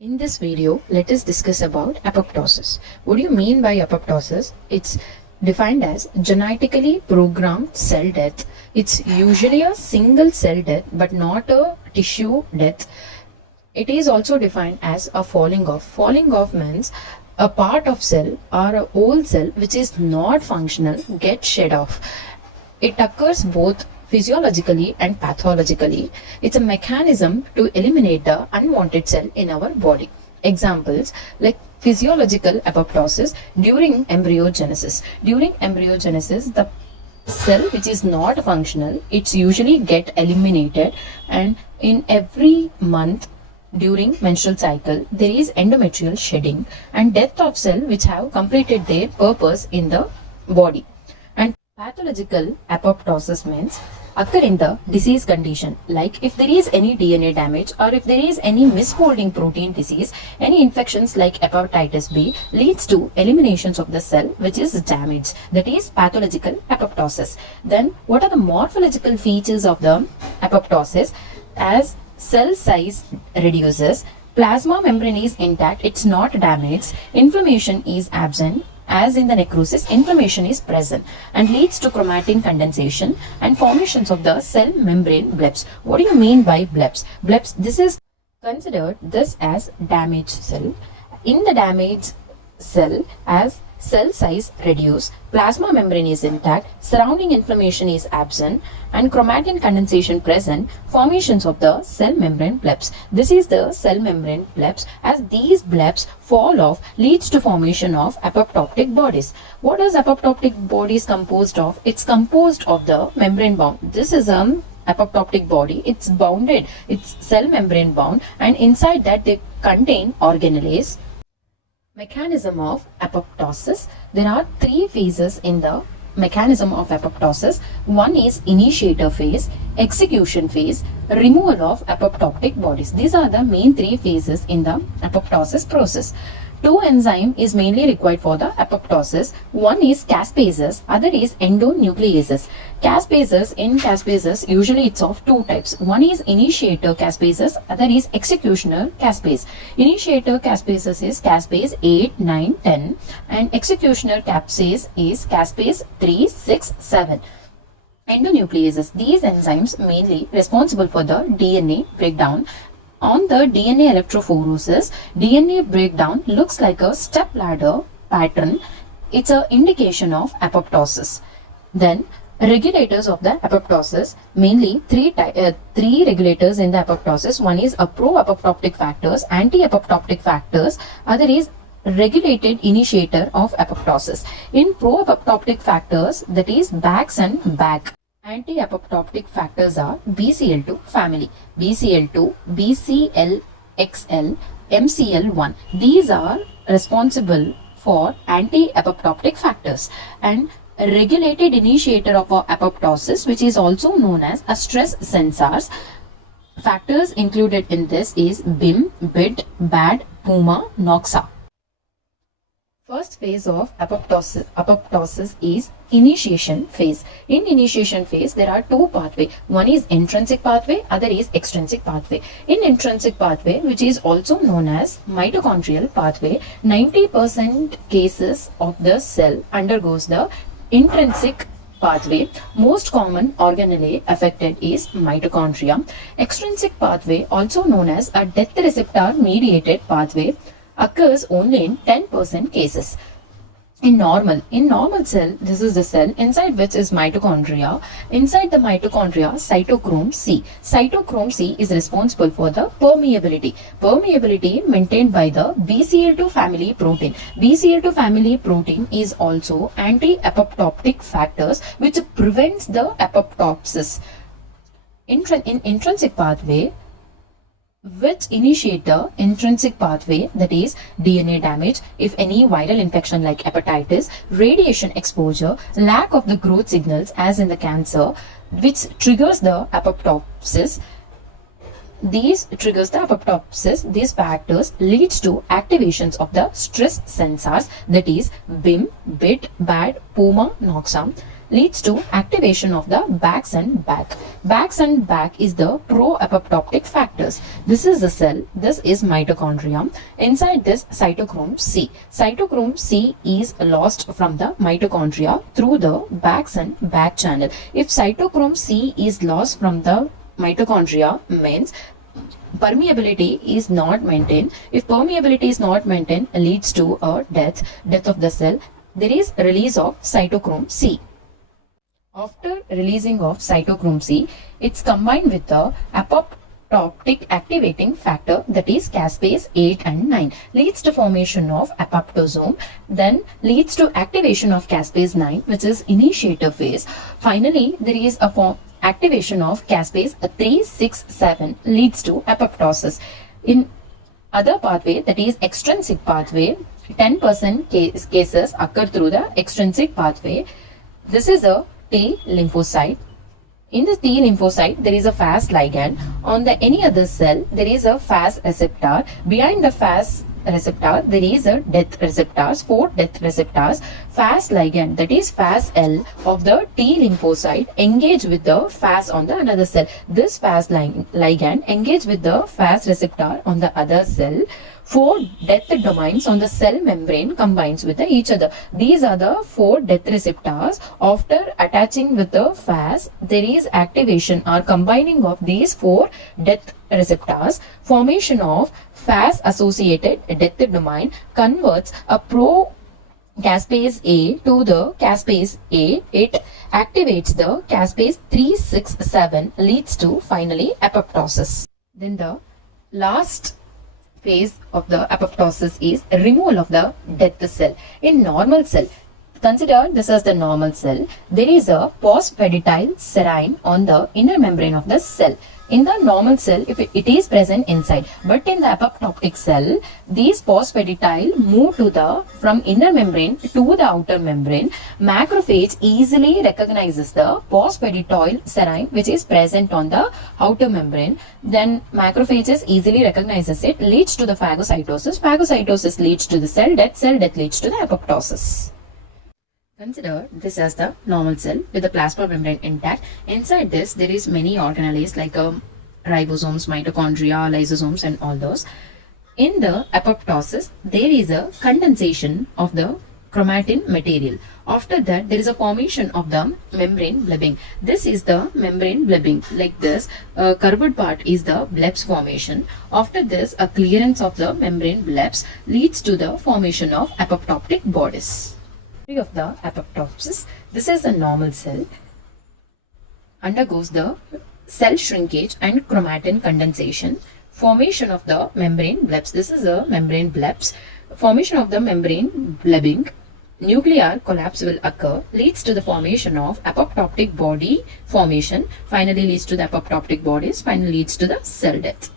In this video, let us discuss about apoptosis. What do you mean by apoptosis? It's defined as genetically programmed cell death. It's usually a single cell death but not a tissue death. It is also defined as a falling off. Falling off means a part of cell or a whole cell which is not functional gets shed off. It occurs both physiologically and pathologically. It's a mechanism to eliminate the unwanted cell in our body. Examples like physiological apoptosis during embryogenesis. During embryogenesis, the cell which is not functional, it's usually get eliminated, and in every month during menstrual cycle there is endometrial shedding and death of cell which have completed their purpose in the body. And pathological apoptosis means occur in the disease condition, like if there is any DNA damage or if there is any misfolding protein disease, any infections like hepatitis B leads to eliminations of the cell which is damaged. That is pathological apoptosis. Then what are the morphological features of the apoptosis? As cell size reduces, plasma membrane is intact, it's not damaged, inflammation is absent. As in the necrosis, inflammation is present and leads to chromatin condensation and formations of the cell membrane blebs. What do you mean by blebs? Blebs, this is considered this as damaged cell. In the damaged cell, as cell size reduce, plasma membrane is intact, surrounding inflammation is absent, and chromatin condensation present, formations of the cell membrane blebs. This is the cell membrane blebs. As these blebs fall off, leads to formation of apoptotic bodies. What is apoptotic bodies composed of? It's composed of the membrane bound. This is apoptotic body. It's bounded, it's cell membrane bound, and inside that they contain organelles. Mechanism of apoptosis. There are three phases in the mechanism of apoptosis. One is initiator phase, execution phase, removal of apoptotic bodies. These are the main three phases in the apoptosis process. Two enzymes is mainly required for the apoptosis. One is caspases, other is endonucleases. In caspases, usually it's of two types. One is initiator caspases, other is executioner caspase. Initiator caspases is caspase 8, 9, 10, and executioner caspase is caspase 3, 6, 7. Endonucleases, these enzymes mainly responsible for the DNA breakdown. On the DNA electrophoresis, DNA breakdown looks like a step ladder pattern. It's an indication of apoptosis. Then regulators of the apoptosis, mainly three regulators in the apoptosis. One is pro-apoptotic factors, anti-apoptotic factors, other is regulated initiator of apoptosis. In pro-apoptotic factors, that is BAX and BAC. Anti-apoptotic factors are BCL2 family, BCL2, BCLXL, MCL1. These are responsible for anti-apoptotic factors. And regulated initiator of apoptosis, which is also known as a stress sensors. Factors included in this is BIM, BID, BAD, PUMA, NOXA. First phase of apoptosis is initiation phase. In initiation phase, there are two pathways. One is intrinsic pathway, other is extrinsic pathway. In intrinsic pathway, which is also known as mitochondrial pathway, 90% cases of the cell undergoes the intrinsic pathway. Most common organelle affected is mitochondria. Extrinsic pathway, also known as a death receptor mediated pathway, occurs only in 10% cases. In normal cell, this is the cell inside which is mitochondria. Inside the mitochondria, cytochrome C. Cytochrome C is responsible for the permeability. Permeability maintained by the BCL2 family protein. BCL2 family protein is also anti-apoptotic factors which prevents the apoptosis. In intrinsic pathway, which initiate the intrinsic pathway, that is DNA damage, if any viral infection like hepatitis, radiation exposure, lack of the growth signals as in the cancer, which triggers the apoptosis. These factors leads to activations of the stress sensors, that is BIM, BID, BAD, PUMA, NOXA. leads to activation of the backs and back. Backs and back is the pro-apoptotic factors. This is the cell. This is mitochondria. Inside this, cytochrome C. Cytochrome C is lost from the mitochondria through the backs and back channel. If cytochrome C is lost from the mitochondria, means permeability is not maintained. If permeability is not maintained, leads to a death of the cell. There is release of cytochrome C. After releasing of cytochrome C, it's combined with the apoptotic activating factor, that is caspase 8 and 9, leads to formation of apoptosome, then leads to activation of caspase 9, which is initiator phase. Finally, there is a activation of caspase 3, 6, 7 leads to apoptosis. In other pathway, that is extrinsic pathway, 10% cases occur through the extrinsic pathway. This is a T lymphocyte. In the T lymphocyte, there is a Fas ligand. On the any other cell, there is a Fas receptor. Behind the Fas receptor, there is a death receptors, 4 death receptors. Fas ligand, that is Fas L of the T lymphocyte, engage with the Fas on the another cell. This Fas ligand engage with the Fas receptor on the other cell. 4 death domains on the cell membrane combines with each other. These are the 4 death receptors. After attaching with the Fas, there is activation or combining of these 4 death receptors. Formation of Fas associated death domain converts a caspase A to the caspase A. It activates the caspase 3, 6, 7, leads to finally apoptosis. Then the last phase of the apoptosis is removal of the death cell. In normal cell, consider this as the normal cell, there is a phosphatidyl serine on the inner membrane of the cell. In the normal cell, if it is present inside, but in the apoptotic cell, these phosphatidyl move from inner membrane to the outer membrane. Macrophage easily recognizes the phosphatidyl serine which is present on the outer membrane. Then macrophages easily recognizes it, leads to the phagocytosis. Phagocytosis leads to the cell death leads to the apoptosis. Consider this as the normal cell with the plasma membrane intact. Inside this, there is many organelles like ribosomes, mitochondria, lysosomes and all those. In the apoptosis, there is a condensation of the chromatin material. After that, there is a formation of the membrane blebbing. This is the membrane blebbing. Like this, curved part is the blebs formation. After this, a clearance of the membrane blebs leads to the formation of apoptotic bodies. Of the apoptosis, this is a normal cell, undergoes the cell shrinkage and chromatin condensation, formation of the membrane blebs. This is a membrane blebs. Formation of the membrane blebbing, nuclear collapse will occur, leads to the formation of apoptotic body formation, finally leads to the apoptotic bodies, finally leads to the cell death.